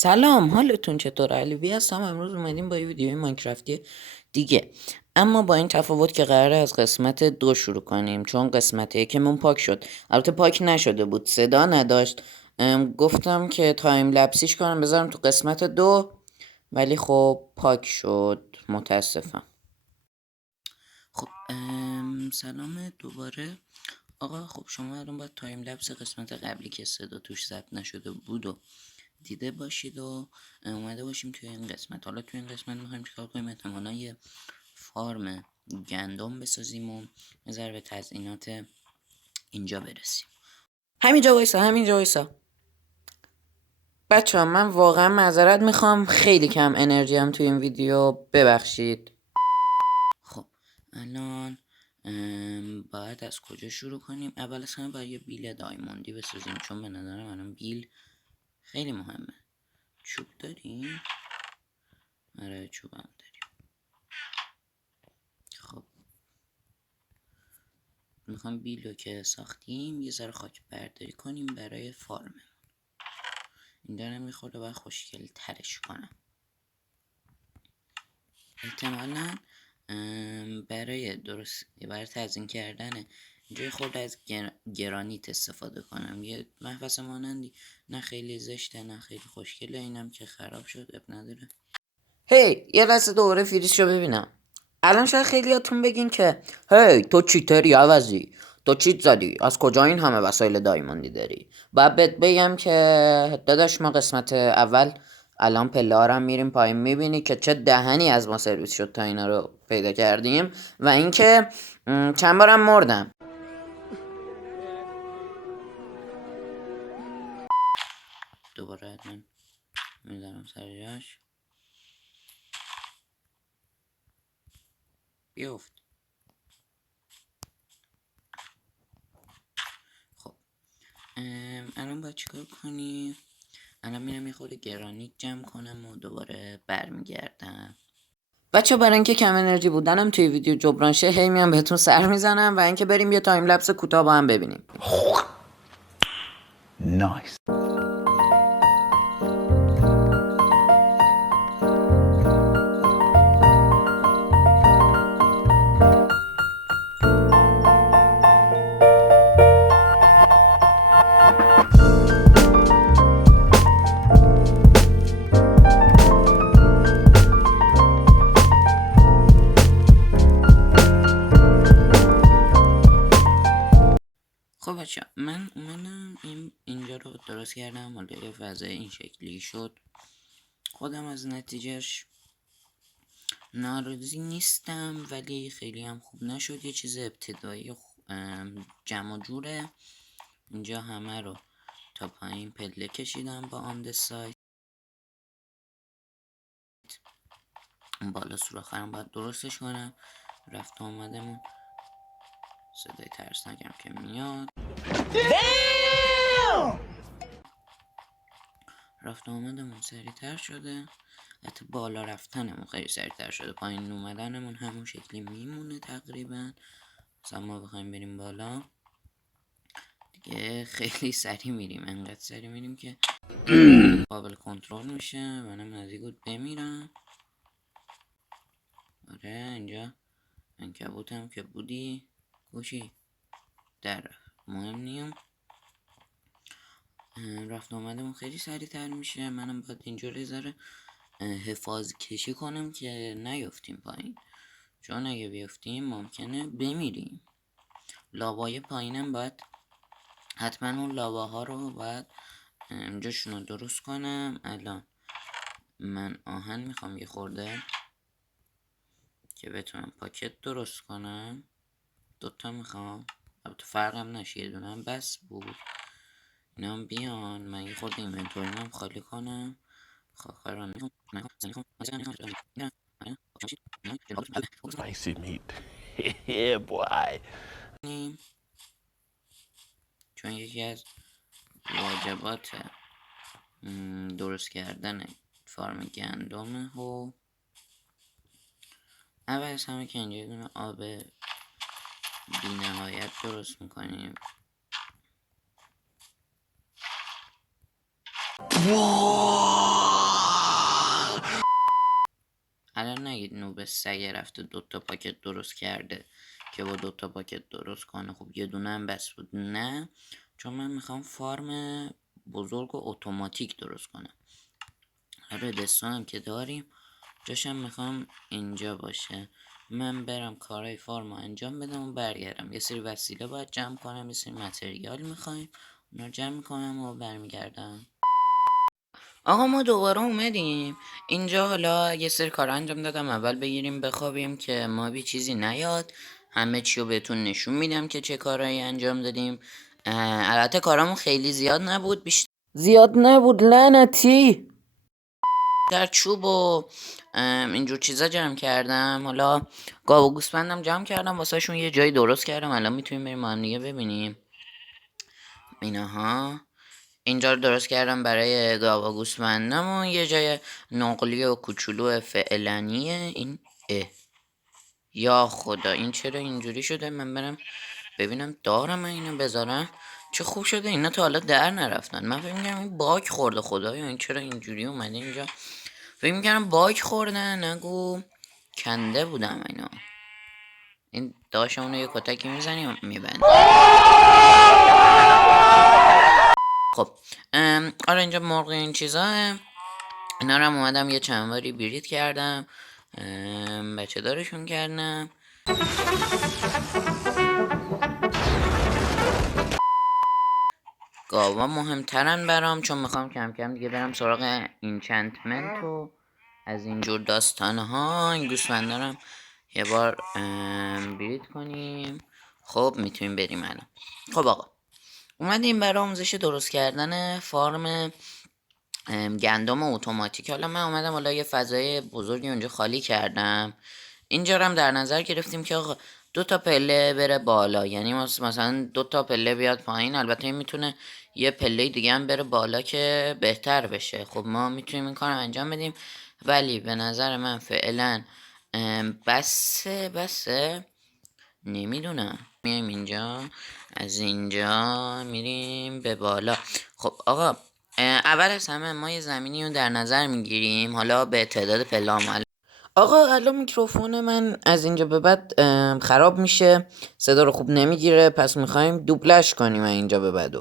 سلام، حالتون چطور؟ علی هستم. امروز اومدیم با یه ویدیوی ماینکرافتی دیگه، اما با این تفاوت که قراره از قسمت 2 شروع کنیم، چون قسمت یکمون پاک شد. البته پاک نشده بود، صدا نداشت. گفتم که تایم لپسیش کنم بذارم تو قسمت 2، ولی خب پاک شد متاسفم. خب سلام دوباره آقا. خب شما الان باید تایم لپس قسمت قبلی که صدا توش ضبط نشده بود و دیده باشید و اومده باشیم توی این قسمت. حالا توی این قسمت میخوایم چیکار کنیم؟ احتمالا یه فارم گندم بسازیم و یه ذره به تزیینات اینجا برسیم. همینجا وایسا. بچه ها، من واقعا معذرت میخوام، خیلی کم انرژی هم توی این ویدیو، ببخشید. خب الان باید از کجا شروع کنیم؟ اول از همه باید یه بیل دایموندی بسازیم، چون به نظرم الان بیل خیلی مهمه. چوب داریم؟ آره چوبم داریم. خب میخوام بیلو که ساختیم یه ذره خاک برداری کنیم برای فارم. اینجا نمیخوره و خوشگل ترش کنم. احتمالا برای تزیین کردن اینجا یه خورده از گرانیت استفاده کنم، یه محفظه مانندی. نه خیلی زشته نه خیلی خوشگله، اینم که خراب شد اب نداره. یه لحظه دوباره فریز رو ببینم. الان شاید خیلیاتون بگین که تو چیتری عوضی، تو چیت زدی، از کجا این همه وسایل دایموندی داری؟ باید بهت بگم که داداش، ما قسمت اول الان پلارم میریم پایین، میبینی که چه دهنی از ما سرویس شد تا اینا رو پیدا کردیم، و اینکه چند بارم مردم. دوباره من میذارم سر جاش. بیفت. خب الان باید چیکار کنی؟ الان میرم یه خورده گرانیت جمع کنم و دوباره برمیگردم. بچه برای اینکه کم انرژی بودنم توی ویدیو جبران شه، هی میام بهتون سر میزنم و اینکه بریم یه تایم لپس کوتاه با هم ببینیم. نایس. خب بچه من اومدم اینجا رو درست کردم، حالا یه فضای این شکلی شد. خودم از نتیجهش ناراضی نیستم، ولی خیلی هم خوب نشد. یه چیز ابتدایی جمع جوره. اینجا همه رو تا پایین پله کشیدم با آن سایت. بالا سوراخرم باید درستش کنم. رفت آمدمون صدای ترسناکم که میاد. رفت آمدمون سریعتر شده. حتی بالا رفتنمون خیلی سریعتر شده. پایین اومدنمون همون شکلی میمونه تقریبا. مثلا ما بخوایم بریم بالا دیگه خیلی سریع میریم، انقدر سریع میریم که قابل کنترل میشه. منم نزدیک بود بمیرم. آره اینجا عنکبوتم که بودی گوشی در مهم نیم. رفت آمدمون خیلی سریع تر میشه. منم باید اینجوری ذره حفاظ کشی کنم که نیفتیم پایین، چون اگه بیفتیم ممکنه بمیریم. لاوای پایینم باید حتما اون لاواها رو باید جاشون رو درست کنم. الان من آهن میخوام یه خورده که بتونم پاکت درست کنم. دوتا میخوام، البته فرقم نشه، یه دونم بس بود. اینا هم بیان، من یه خورده اینونتوریم خالی کنم. Spicy meat. Yeah, boy. چون یکی از واجبات درست کردن فارم گندمه. و اول از همه که اینجا دونه آب بی نهایت درست میکنیم. الان نگید نوب سگه رفته 2 پاکت درست کرده که با 2 پاکت درست کنه. خب یه دونه هم بس بود. نه، چون من میخوام فارم بزرگ و اتوماتیک درست کنم. ردستان هم که داریم، جاشم میخوام اینجا باشه. من برم کارهای فارم انجام بدم و برگردم. یه سری وسیله باید جمع کنم، یه سری متریال میخوایم، اونا جمع میکنم و برمیگردم. آقا ما دوباره اومدیم اینجا. حالا یه سری کار انجام دادم. اول بگیریم بخوابیم که ما بی چیزی نیاد. همه چی رو بهتون نشون میدم که چه کارهایی انجام دادیم. البته کارامون خیلی زیاد نبود، زیاد نبود لعنتی. در چوب و اینجور چیزا جمع کردم. حالا گاو و گوسفندم جمع کردم واسه شون یه جایی درست کردم. الان میتونیم بریم با هم دیگه ببینیم اینها. اینجا رو درست کردم برای گاو و گوسفندم و یه جای نقلی و کوچولو فعلنیه. این یا خدا این چرا اینجوری شده؟ من برم ببینم دارم اینو بذارم. چه خوب شده اینا تا حالا در نرفتن. من فکر می‌کردم این باگ خورده. خدایا این چرا اینجوری اومده اینجا؟ فکر می‌کردم باگ خورده، نگو کنده بودم اینا. این داشمونو یه کتکی میزنیم میبند. خب آره اینجا مرغ این چیزا اینا رو هم اومدم یه چند باری بریت کردم، بچه دارشون کردم. گاوا مهمترن برام، چون میخوام کم کم دیگه برم سراغ اینچنتمنت و از اینجور داستانها. این گوسفندارم یه بار بریت کنیم. خب میتونیم بریم الان. خب آقا اومدیم برای آموزش درست کردن فارم گندم اتوماتیک. حالا من اومدم حالا یه فضای بزرگی اونجا خالی کردم. اینجا رو هم در نظر گرفتیم که آقا 2 پله بره بالا، یعنی مثلا 2 پله بیاد پایین. البته این میتونه یه پله دیگه هم بره بالا که بهتر بشه. خب ما میتونیم این کار انجام بدیم، ولی به نظر من فعلا بسه نمیدونم. میایم اینجا، از اینجا میریم به بالا. خب آقا اول از همه ما یه زمینی رو در نظر میگیریم، حالا به تعداد پله‌ام. آقا الان میکروفون من از اینجا به بعد خراب میشه، صدا رو خوب نمیگیره، پس میخوایم دوبلش کنیم اینجا به بعد.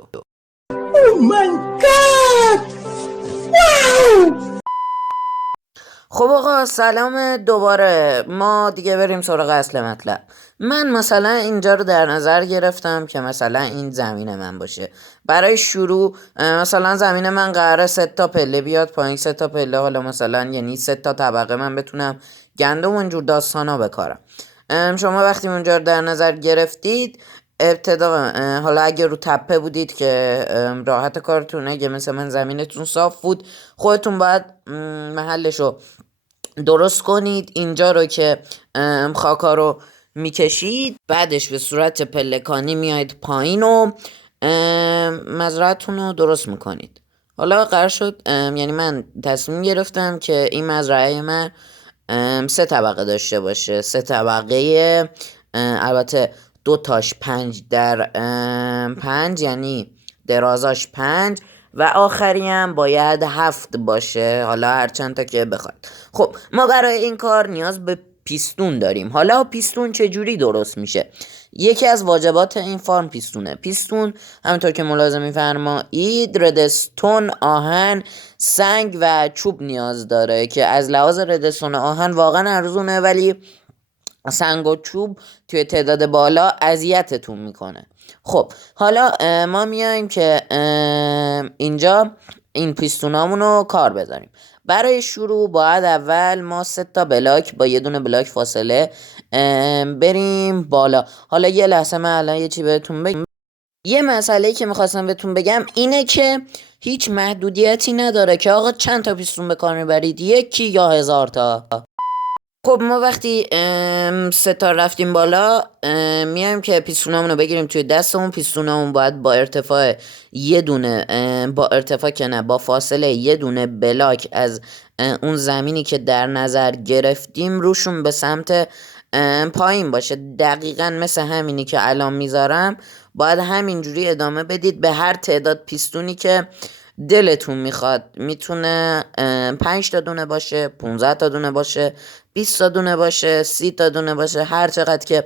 خب آقا سلام دوباره. ما دیگه بریم سراغ اصل مطلب. من مثلا اینجا رو در نظر گرفتم که مثلا این زمین من باشه. برای شروع مثلا زمین من قراره 3 پله بیاد پایین، 3 پله، حالا مثلا یعنی 3 طبقه من بتونم گندم اونجور داستانا بکارم. شما وقتی اونجا رو در نظر گرفتید ابتدا حالا اگه رو تپه بودید که راحت کارتونه، اگه مثل من زمینتون صاف بود خودتون باید محلشو درست کنید. اینجا رو که خاکا رو میکشید، بعدش به صورت پلکانی میاید پایین و مزرعتون رو درست میکنید. حالا قرار شد یعنی من تصمیم گرفتم که این مزرعه من 3 طبقه داشته باشه. 3 طبقه، البته 2 تاش 5x5 یعنی درازاش 5 و آخری هم باید 7 باشه، حالا هر چند تا که بخواد. خب ما برای این کار نیاز به پیستون داریم. حالا پیستون چجوری درست میشه؟ یکی از واجبات این فارم پیستونه. پیستون همونطور که ملاحظه میفرمایید ردستون، آهن، سنگ و چوب نیاز داره که از لحاظ ردستون آهن واقعا ارزونه، ولی سنگ و چوب توی تعداد بالا اذیتتون میکنه. خب حالا ما میایم که اینجا این پیستونامون رو کار بذاریم. برای شروع باید اول ما 3 بلاک با یه دونه بلاک فاصله بریم بالا. حالا یه لحظه من الان یه چی بهتون بگم. یه مسئله که میخواستم بهتون بگم اینه که هیچ محدودیتی نداره که آقا چند تا پیستون به کار میبرید، 1 یا 1000 تا. خب ما وقتی 3 رفتیم بالا میایم که پیستونامون رو بگیریم توی دستمون. پیستونامون باید با ارتفاع یه دونه با ارتفاع که نه با فاصله یه دونه بلاک از اون زمینی که در نظر گرفتیم روشون به سمت پایین باشه. دقیقا مثل همینی که الان میذارم باید همینجوری ادامه بدید به هر تعداد پیستونی که دلتون میخواد میتونه 5 تا دونه باشه، 15 تا دونه باشه، 20 تا دونه باشه، 30 تا دونه باشه، هر چقدر که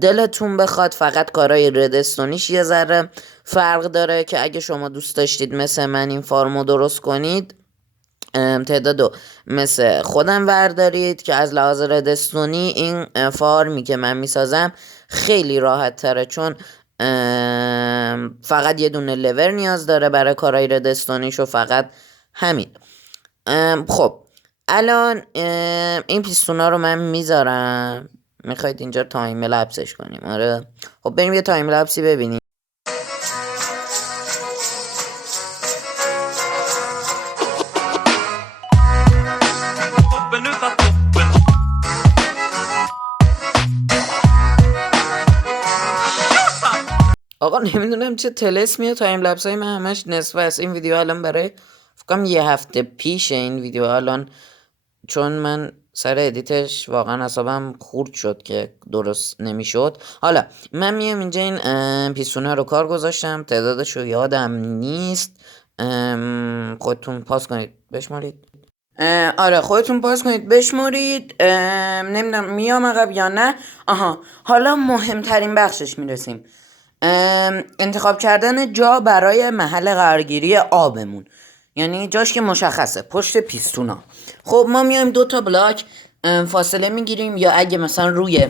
دلتون بخواد. فقط کارهای ردستونیش یه ذره فرق داره که اگه شما دوست داشتید مثل من این فارمو درست کنید، تعدادو مثل خودم وردارید که از لحاظ ردستونی این فارمی که من میسازم خیلی راحت تره، چون فقط یه دونه لور نیاز داره برای کارهای ردستونیش و فقط همین. خب الان این پیستونا رو من میذارم. میخواید اینجا تایم لپسش کنیم؟ آره خب بریم یه تایم لپسی ببینیم. آقا نمیدونم چه تلسمیه تایم لپس های من همش نصفه است. این ویدیو الان برای فکرم یه هفته پیش این ویدیو الان، چون من سر ادیتش واقعا اعصابم خورد شد که درست نمیشد. حالا من میام اینجا این پیستونه رو کار گذاشتم، تعدادش رو یادم نیست. خودتون پاس کنید بشمارید. آره خودتون پاس کنید بشمارید. نمیدونم میام عقب یا نه. آها حالا مهمترین بخشش میرسیم، انتخاب کردن جا برای محل قرارگیری آبمون، یعنی جاش که مشخصه پشت پیستونا. خب ما میایم 2 تا بلاک فاصله میگیریم، یا اگه مثلا روی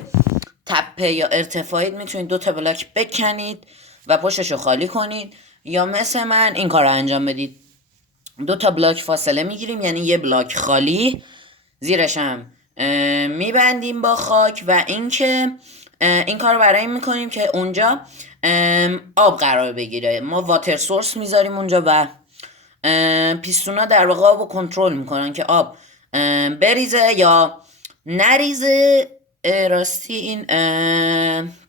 تپه یا ارتفاعید میتونید 2 تا بلاک بکنید و پشتشو خالی کنید، یا مثل من این کار رو انجام بدید. 2 تا بلاک فاصله میگیریم، یعنی یه بلاک خالی، زیرش هم میبندیم با خاک، و اینکه این کار رو برای این میکنیم که اونجا آب قرار بگیره. ما واتر سورس میذاریم اونجا و پیستونا در واقع آب رو کنترل میکنن که آب بریزه یا نریزه. راستی این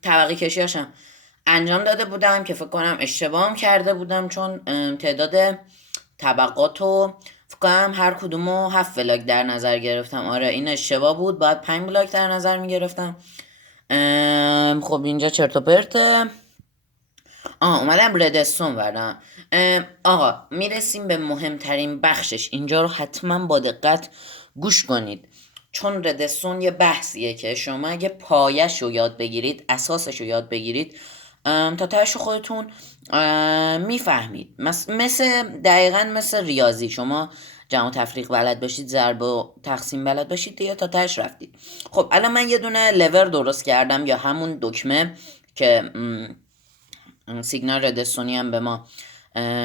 طبقه کشیاشم انجام داده بودم که فکر کنم اشتباهم کرده بودم، چون تعداد طبقاتو فکر کنم هر کدومو 7 بلاک در نظر گرفتم. آره این اشتباه بود، باید 5 بلاک در نظر میگرفتم. خب اینجا چرت و پرته. اومدم ردستون بردم. آقا میرسیم به مهمترین بخشش، اینجا رو حتما با دقت گوش کنید، چون ردستون یه بحثیه که شما اگه پایش رو یاد بگیرید، اساسش رو یاد بگیرید، تا تهش خودتون میفهمید. دقیقا مثل ریاضی، شما جمع و تفریق بلد باشید، ضرب و تقسیم بلد باشید، دیگه تا تهش رفتید. خب الان من یه دونه لور درست کردم، یا همون دکمه که سیگنال ردستونی هم به ما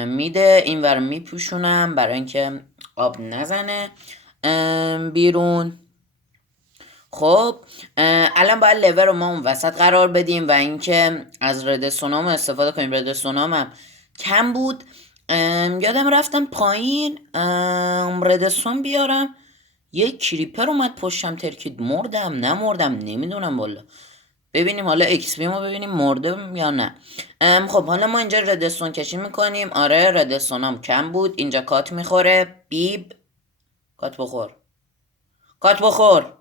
میده. این ور میپوشونم برای اینکه آب نزنه بیرون. خب الان باید لور رو ما اون وسط قرار بدیم و اینکه از ردستونام استفاده کنیم. ردستونام هم کم بود، یادم رفتم پایین ردستون بیارم، یه کریپر اومد پشتم ترکید. مردم نمردم نمیدونم والا. ببینیم حالا ایکس پی ما ببینیم مرده یا نه. خب حالا ما اینجا ردستون کشی میکنیم. آره ردستونام کم بود. اینجا کات میخوره. بیب کات بخور، کات بخور،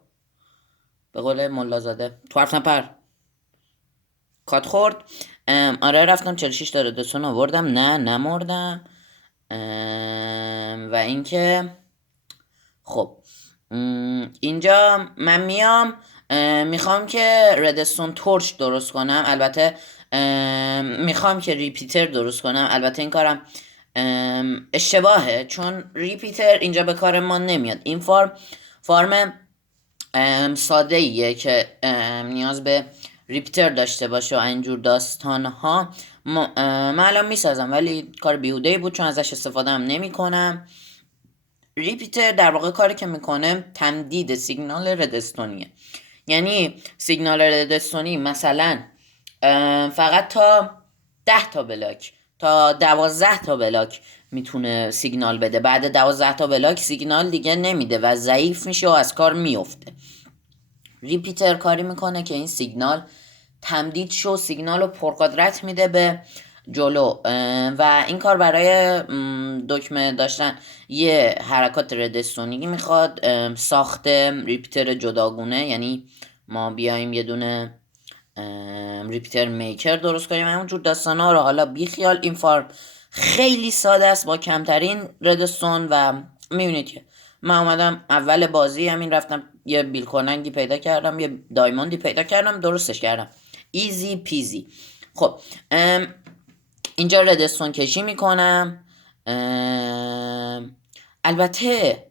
به قول ملازاده تو حرف نپر. کات خورد. آره رفتم 46 تا ردستون آوردم، نه نمردم. و اینکه خب اینجا من میام میخوام که ردستون تورچ درست کنم. البته میخوام که ریپیتر درست کنم. البته این کارم اشتباهه، چون ریپیتر اینجا به کار ما نمیاد. این فارم ساده ایه که نیاز به ریپیتر داشته باشه و اینجور داستان ها. من الان میسازم ولی کار بیهوده‌ای بود، چون ازش استفاده هم نمی کنم. ریپیتر در واقع کاری که میکنه تمدید سیگنال ردستونیه. یعنی سیگنال ردستونی مثلا فقط تا 10 تا بلاک تا 12 تا بلاک میتونه سیگنال بده. بعد 12 تا بلاک سیگنال دیگه نمیده و ضعیف میشه و از کار میفته. ریپیتر کاری میکنه که این سیگنال تمدید شو، سیگنال رو پرقدرت میده به جلو، و این کار برای دکمه داشتن یه حرکات ردستونی میخواد. ساخت ریپیتر جداگونه، یعنی ما بیایم یه دونه ریپیتر میکر درست کنیم، همونجور داستانا رو. حالا بیخیال این فارم خیلی ساده است با کمترین ردستون و میبینید که من اومدم اول بازی همین رفتم یه بیلکننگی پیدا کردم، یه دایموندی پیدا کردم، درستش کردم. ایزی پیزی. خب اینجا ردستون کشی میکنم. البته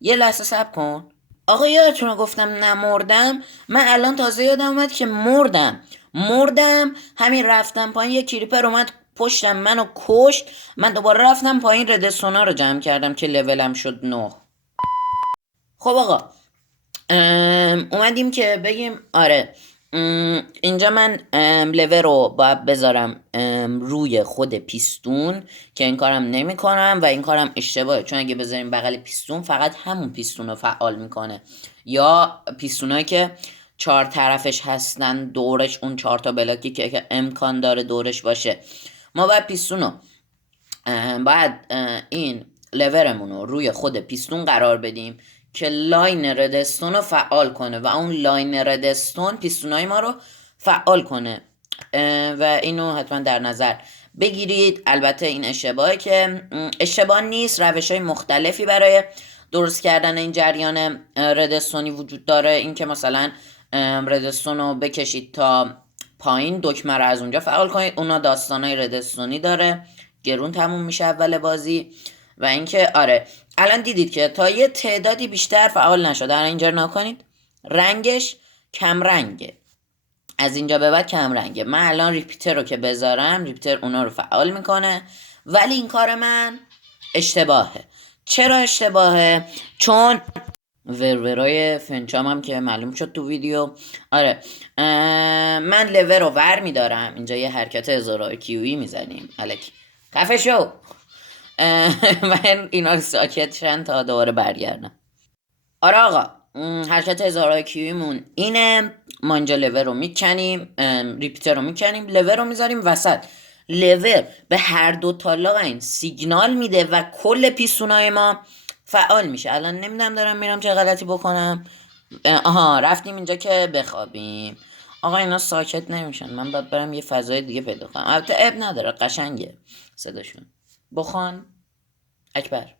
یه لحظه صبر کن آقا، یادتونه گفتم نمردم؟ من الان تازه یادم اومد که مردم همین رفتم پایین، یه کریپر اومد پشتم منو کشت. من دوباره رفتم پایین ردستونا رو جمع کردم که لولم شد 9. خب آقا اومدیم که بگیم آره اینجا من لور رو باید بذارم روی خود پیستون که این کارم نمی کنم و این کارم اشتباهه، چون اگه بذاریم بغل پیستون فقط همون پیستون رو فعال میکنه، یا پیستونایی که 4 طرفش هستن دورش، اون 4 تا بلاکی که امکان داره دورش باشه. ما باید پیستون رو باید این لورمون رو روی خود پیستون قرار بدیم که لاین ردستون رو فعال کنه و اون لاین ردستون پیستونای ما رو فعال کنه و اینو حتما در نظر بگیرید. البته این اشتباهه که اشتباه نیست، روش های مختلفی برای درست کردن این جریان ردستونی وجود داره. این که مثلا ردستون رو بکشید تا پایین، دکمه رو از اونجا فعال کنید، اونا داستانای ردستونی داره، گرون تموم میشه اول بازی. و اینکه آره الان دیدید که تا یه تعدادی بیشتر فعال نشده، الان اینجا نکنید رنگش کم رنگه، از اینجا به بعد کم رنگه. من الان ریپیتر رو که بذارم ریپیتر اونا رو فعال میکنه، ولی این کار من اشتباهه. چرا اشتباهه؟ چون ورورای فنچام هم که معلوم شد تو ویدیو. آره من لور رو ور میدارم، اینجا یه حرکت هزار کیویی میزنیم الکی خفه شو من اینا رو ساکت شن تا دوباره برگردم. آره آقا حرکت هزار کیویمون اینه، ما اینجا لور رو میکنیم، ریپیتر رو میکنیم، لور رو میذاریم وسط. لور به هر دو تا لاین سیگنال میده و کل پیستونای ما فعال میشه. الان نمیدونم دارم میرم چه غلطی بکنم. آها رفتیم اینجا که بخوابیم. آقا اینا ساکت نمیشن، من باید برم یه فضای دیگه پیدا کنم. البته اب نداره، قشنگه صداشون. بخوان اکبر،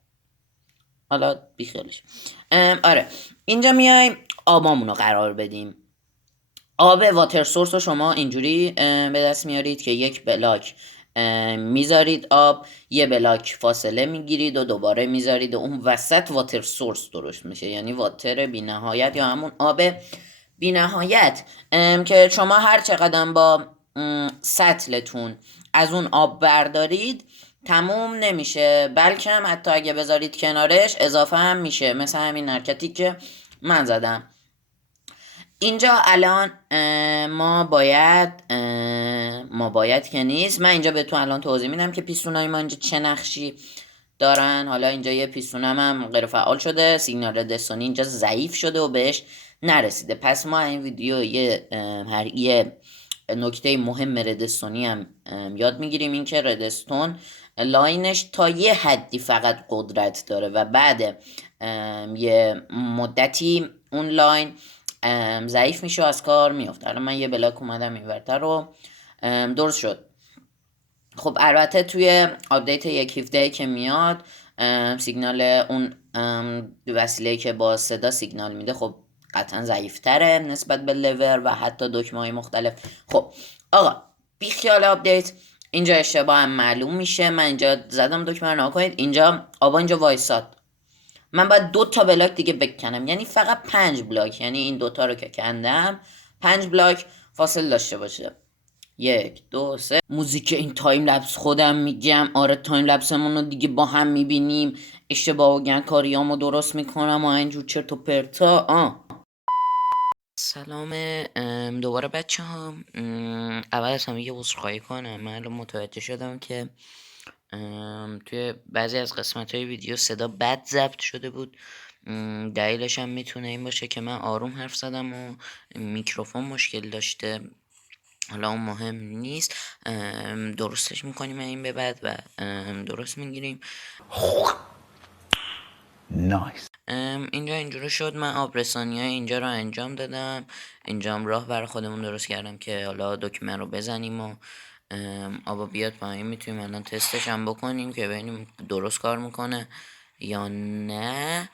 حالا بیخیالش. آره اینجا میایم آبامون رو قرار بدیم. آب واتر سورس رو شما اینجوری به دست میارید که یک بلاک میذارید آب، یه بلاک فاصله میگیرید و دوباره میذارید و اون وسط واتر سورس درست میشه، یعنی واتر بی نهایت یا همون آب بی نهایت که شما هر چقدر با سطلتون از اون آب بردارید تموم نمیشه، بلکه هم حتی اگه بذارید کنارش اضافه هم میشه، مثل همین حرکتی که من زدم. اینجا الان ما باید که نیست، من اینجا بهتون الان توضیح میدم که پیستونای ما اینجا چه نقشی دارن. حالا اینجا یه پیستونم هم غیر فعال شده، سیگنال ردستونی اینجا ضعیف شده و بهش نرسیده. پس ما این ویدیو یه نکته مهم ردستونی هم یاد میگیریم، این که ردستون لاینش تا یه حدی فقط قدرت داره و بعد یه مدتی اون لاین ضعیف میشه و از کار میفته. الان من یه بلاک اومدم اینورتر رو درست شد. خب البته توی آپدیت 1.17 که میاد سیگنال اون وسیله که با صدا سیگنال میده خب قطعا ضعیفتره نسبت به لور و حتی دکمه های مختلف. خب آقا بی خیال آپدیت، اینجا اشتباه هم معلوم میشه. من اینجا زدم دکمه رو نکنید، اینجا آبا اینجا وایساد، من باید 2 تا بلاک دیگه بکنم، یعنی فقط 5 بلاک، یعنی این 2 تا رو که کندم 5 بلاک فاصله داشته باشه. 1 2 3. موزیک این تایم لپس خودم میگم، آره تایم لپسمون رو دیگه با هم میبینیم، اشتباه و گنکاریامو درست میکنم و اینجور چرت و پرتا. سلام دوباره بچه ها. اول از همه یه عذرخواهی کنم، من الان متوجه شدم که توی بعضی از قسمت های ویدیو صدا بد ضبط شده بود. دلیلش هم میتونه این باشه که من آروم حرف زدم و میکروفون مشکل داشته. حالا اون مهم نیست، درستش میکنیم این به بعد و درست میگیریم. Nice. اینجا اینجوری شد، من آبرسانی های اینجا رو انجام دادم، اینجا هم راه برای خودمون درست کردم که حالا دکمه رو بزنیم و آبا بیاد پایین میتونیم الان تستش هم بکنیم که ببینیم درست کار میکنه یا نه.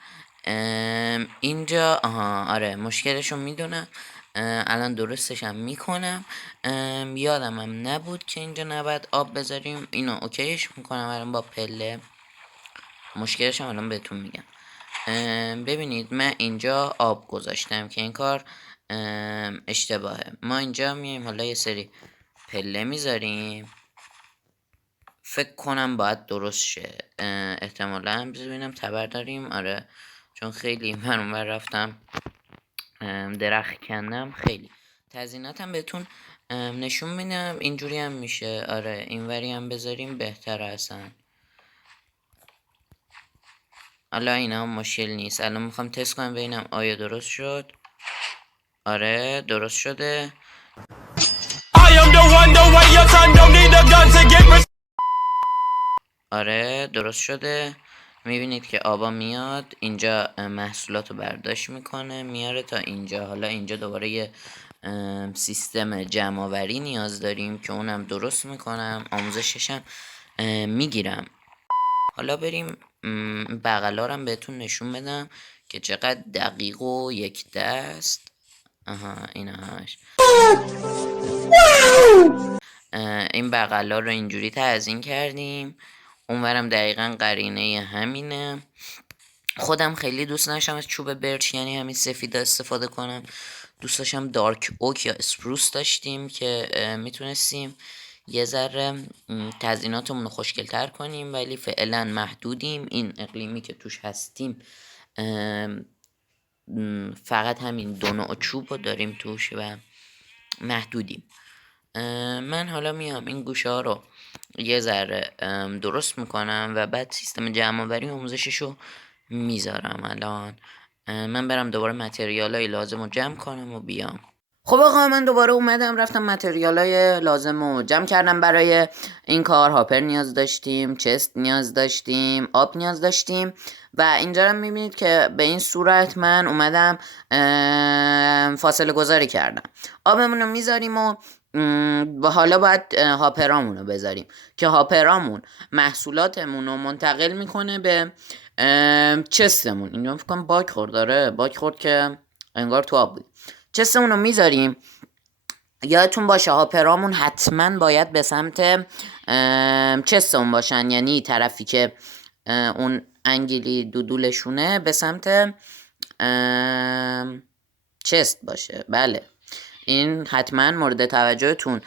اینجا آره مشکلشو میدونم. الان درستش هم میکنم. یادم هم نبود که اینجا نباید آب بذاریم. اینو اوکیش میکنم الان با پله. مشکلش هم الان بهتون میگم. ببینید من اینجا آب گذاشتم که این کار اشتباهه. ما اینجا میایم حالا یه سری پله میذاریم. فکر کنم باید درست شه. احتمالا ببینم تبر داریم. آره چون خیلی من اونور رفتم درخت کندم. خیلی تزییناتم بهتون نشون میدم. اینجوری هم میشه. آره اینوری هم بذاریم بهتره اصلا. حالا اینا هم مشکل نیست. الان میخوام تست کنم ببینم آیا درست شد. آره درست شده. آره درست شده. میبینید که آبا میاد اینجا، محصولات رو برداشت میکنه میاره تا اینجا. حالا اینجا دوباره یه سیستم جمع آوری نیاز داریم که اونم درست میکنم، آموزششم میگیرم. حالا بریم بغلارم بهتون نشون بدم که چقدر دقیق و یک دست. ایناش این بغلا رو اینجوری تزیین کردیم. اونورم دقیقا قرینه همینه. خودم خیلی دوست داشتم از چوب برچ یعنی همین سفید استفاده کنم. دوست داشتم دارک اوک یا اسپروس داشتیم که میتونستیم یه ذره تزییناتمون رو خوشگل‌تر کنیم، ولی فعلا محدودیم. این اقلیمی که توش هستیم فقط همین دو نوع چوب رو داریم توش و محدودیم. من حالا میام این گوشه ها رو یه ذره درست میکنم و بعد سیستم جمع آوری آموزشش رو میذارم. الان من برم دوباره متریال های لازم رو جمع کنم و بیام. خب آقا من دوباره اومدم رفتم متریال های لازم رو جمع کردم. برای این کار هاپر نیاز داشتیم، چست نیاز داشتیم، آب نیاز داشتیم و اینجا رو میبینید که به این صورت من اومدم فاصله گذاری کردم. آبمون رو میذاریم و حالا باید هاپرامون رو بذاریم که هاپرامون محصولاتمون رو منتقل میکنه به چستمون. اینجا فکر کنم باگ خورد. داره باگ خورد که انگار تو آب بود. چستمون رو میذاریم. یادتون باشه هاپرامون حتما باید به سمت چستمون باشن، یعنی طرفی که اون انگلی دودولشونه به سمت چست باشه. بله این حتما مورد توجهتون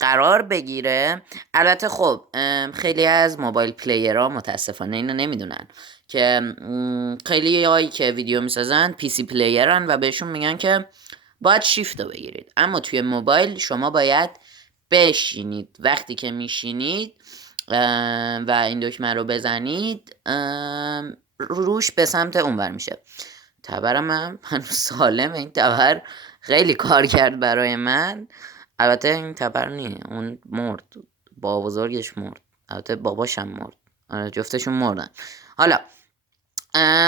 قرار بگیره. البته خب خیلی از موبایل پلیرها متاسفانه اینو نمیدونن که خیلی هایی که ویدیو میسازن پی سی پلیرن و بهشون میگن که باید شیفت رو بگیرید، اما توی موبایل شما باید بشینید. وقتی که میشینید و این دکمه رو بزنید روش به سمت اونور میشه. تبرم هم سالمه. این تبر خیلی کار کرد برای من. البته این تبر نیه، اون مرد، با بزرگش مرد، البته باباشم مرد، جفتشون مردن. حالا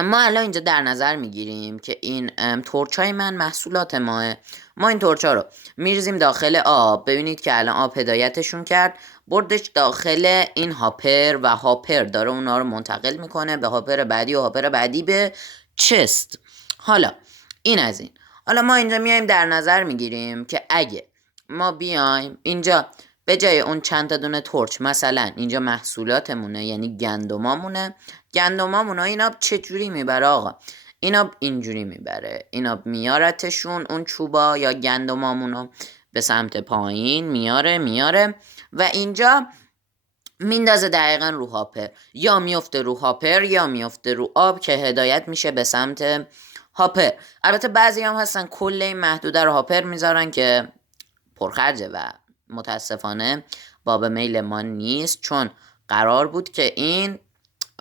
ما الان اینجا در نظر میگیریم که این تورچای من محصولات ماه. ما این تورچا رو میریزیم داخل آب. ببینید که الان آب هدایتشون کرد، بردش داخل این هاپر و هاپر داره اونا رو منتقل میکنه به هاپر بعدی و هاپر بعدی به چست. حالا این از این. حالا ما اینجا میایم در نظر میگیریم که اگه ما بیایم اینجا به جای اون چند تا دونه تورچ، مثلا اینجا محصولاتمونه یعنی گندمامونه، این آب چجوری میبره آقا؟ این آب اینجوری میبره. این آب میارتشون اون چوبا یا گندمامونو به سمت پایین میاره و اینجا میندازه دقیقا رو هاپر، یا میفته رو هاپر یا میفته رو آب که هدایت میشه به سمت هاپر. البته بعضی هم هستن کل این محدوده رو هاپر میذارن که پرخرجه و متاسفانه باب میل ما نیست، چون قرار بود که این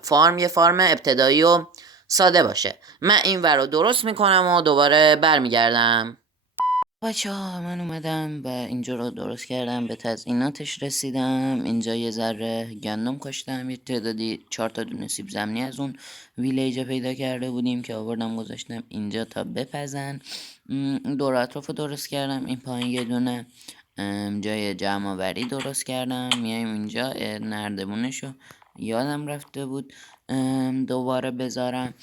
فارم یه فارم ابتدایی و ساده باشه. من این ور رو درست میکنم و دوباره برمیگردم. بچه ها من اومدم و اینجا رو درست کردم، به تزییناتش رسیدم. اینجا یه ذره گندم کاشتم، یه تعدادی 4 تا دونه سیب زمینی از اون ویلیج پیدا کرده بودیم که آوردم گذاشتم اینجا تا بپزن. دور اطراف رو درست کردم. این پایین یه دونه جای جمع آوری درست کردم. میایم اینجا نردبونشو یادم رفته بود دوباره بذارم.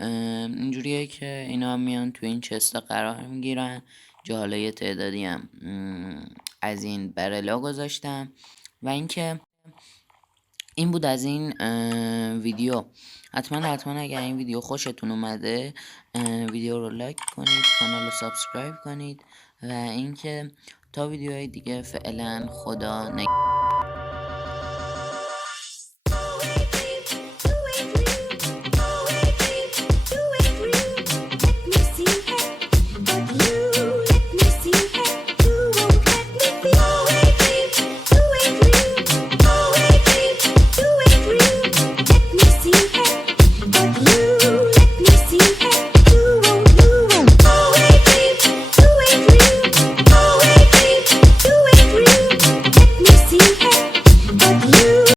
اینجوریه که اینا میان تو این چستا قرار میگیرن. حالا یه تعدادی هم از این برلا گذاشتم. و اینکه این بود از این ویدیو. حتما اگر این ویدیو خوشتون اومده ویدیو رو لایک کنید، کانال رو سابسکرایب کنید و اینکه تا ویدیوهای دیگه فعلا خدا نگهدار.